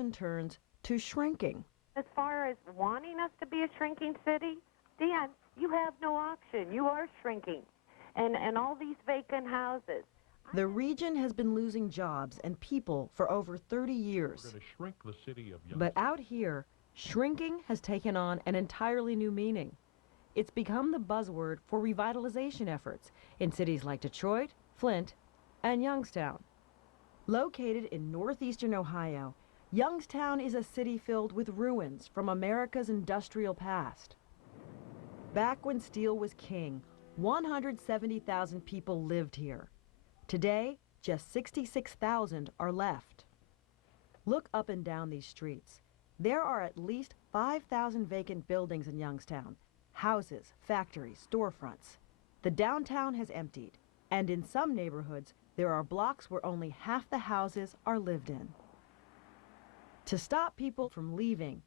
often turns to shrinking. As far as wanting us to be a shrinking city, Dan, you have no option. You are shrinking. And all these vacant houses. The region has been losing jobs and people for over 30 years. We're going to shrink the city of Youngstown. But out here, shrinking has taken on an entirely new meaning. It's become the buzzword for revitalization efforts in cities like Detroit, Flint, and Youngstown. Located in northeastern Ohio, Youngstown is a city filled with ruins from America's industrial past. Back when steel was king, 170,000 people lived here. Today, just 66,000 are left. Look up and down these streets. There are at least 5,000 vacant buildings in Youngstown. Houses, factories, storefronts. The downtown has emptied, and in some neighborhoods, there are blocks where only half the houses are lived in. To stop people from leaving,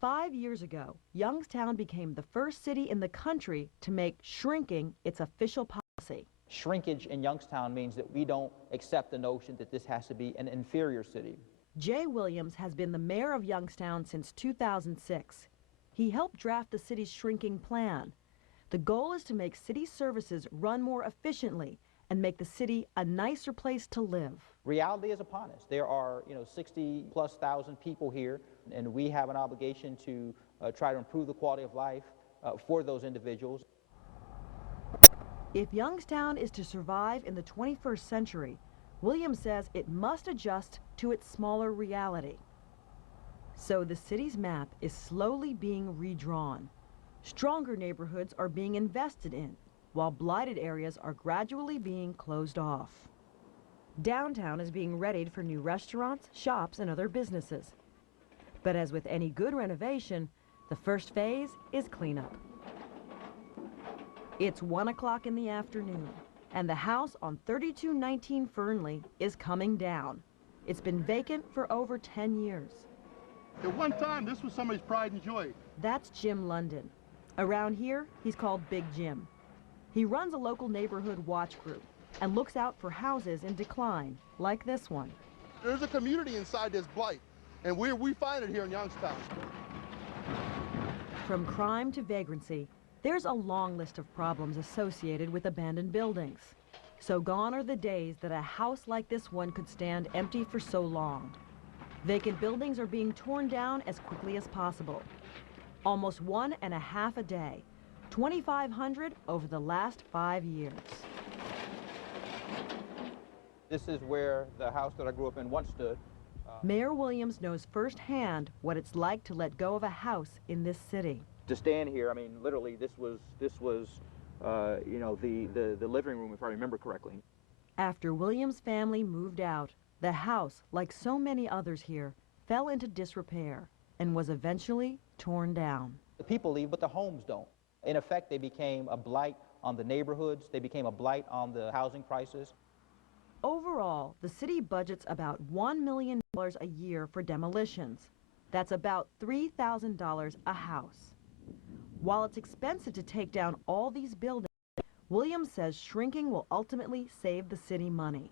5 years ago, Youngstown became the first city in the country to make shrinking its official policy. Shrinkage in Youngstown means that we don't accept the notion that this has to be an inferior city. Jay Williams has been the mayor of Youngstown since 2006. He helped draft the city's shrinking plan. The goal is to make city services run more efficiently and make the city a nicer place to live. Reality is upon us. There are, 60,000+ people here, and we have an obligation to try to improve the quality of life for those individuals. If Youngstown is to survive in the 21st century, Williams says it must adjust to its smaller reality. So the city's map is slowly being redrawn. Stronger neighborhoods are being invested in, while blighted areas are gradually being closed off. Downtown is being readied for new restaurants, shops, and other businesses. But as with any good renovation, the first phase is cleanup. It's 1 o'clock in the afternoon, and the house on 3219 Fernley is coming down. It's been vacant for over 10 years. At one time, this was somebody's pride and joy. That's Jim London. Around here, he's called Big Jim. He runs a local neighborhood watch group and looks out for houses in decline, like this one. There's a community inside this blight, and we find it here in Youngstown. From crime to vagrancy, there's a long list of problems associated with abandoned buildings. So gone are the days that a house like this one could stand empty for so long. Vacant buildings are being torn down as quickly as possible. Almost 1.5 a day, 2,500 over the last 5 years. This is where the house that I grew up in once stood. Mayor Williams knows firsthand what it's like to let go of a house in this city. To stand here, I mean, literally, this was the living room, if I remember correctly. After Williams' family moved out, the house, like so many others here, fell into disrepair and was eventually torn down. The people leave, but the homes don't. In effect, they became a blight on the neighborhoods. They became a blight on the housing prices. Overall, the city budgets about $1 million a year for demolitions. That's about $3,000 a house. While it's expensive to take down all these buildings, Williams says shrinking will ultimately save the city money.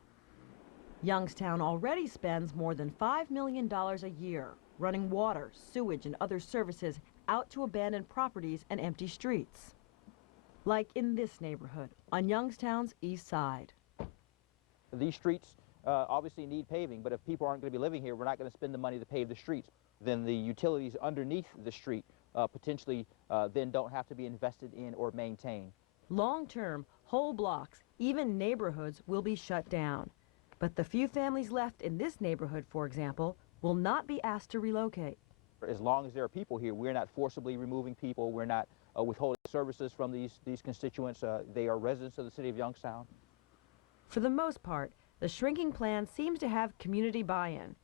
Youngstown already spends more than $5 million a year running water, sewage, and other services out to abandoned properties and empty streets. Like in this neighborhood on Youngstown's east side. These streets obviously need paving, but if people aren't going to be living here, we're not going to spend the money to pave the streets. Then the utilities underneath the street potentially then don't have to be invested in or maintained. Long-term, whole blocks, even neighborhoods will be shut down. But the few families left in this neighborhood, for example, will not be asked to relocate. As long as there are people here, we're not forcibly removing people. We're not withholding services from these constituents. They are residents of the city of Youngstown. For the most part, the shrinking plan seems to have community buy-in.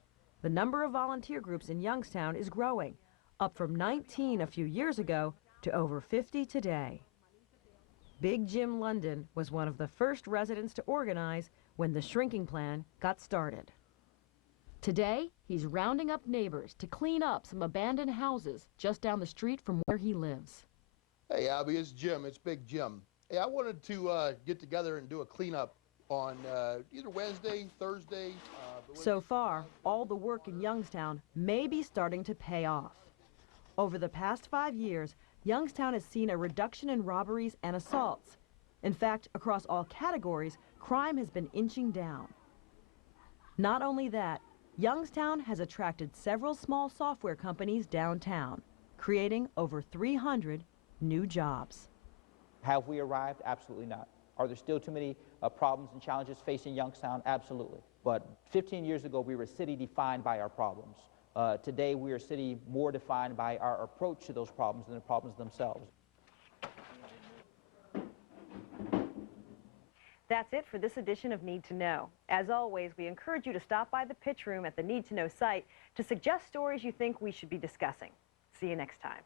The number of volunteer groups in Youngstown is growing, up from 19 a few years ago to over 50 today. Big Jim London was one of the first residents to organize when the shrinking plan got started. Today, he's rounding up neighbors to clean up some abandoned houses just down the street from where he lives. Hey, Abby, it's Jim. It's Big Jim. Hey, I wanted to get together and do a cleanup on either Wednesday, Thursday. So far, all the work in Youngstown may be starting to pay off. Over the past 5 years, Youngstown has seen a reduction in robberies and assaults. In fact, across all categories, crime has been inching down. Not only that, Youngstown has attracted several small software companies downtown, creating over 300 new jobs. Have we arrived? Absolutely not. Are there still too many problems and challenges facing Youngstown? Absolutely. But 15 years ago, we were a city defined by our problems. Today, we are a city more defined by our approach to those problems than the problems themselves. That's it for this edition of Need to Know. As always, we encourage you to stop by the pitch room at the Need to Know site to suggest stories you think we should be discussing. See you next time.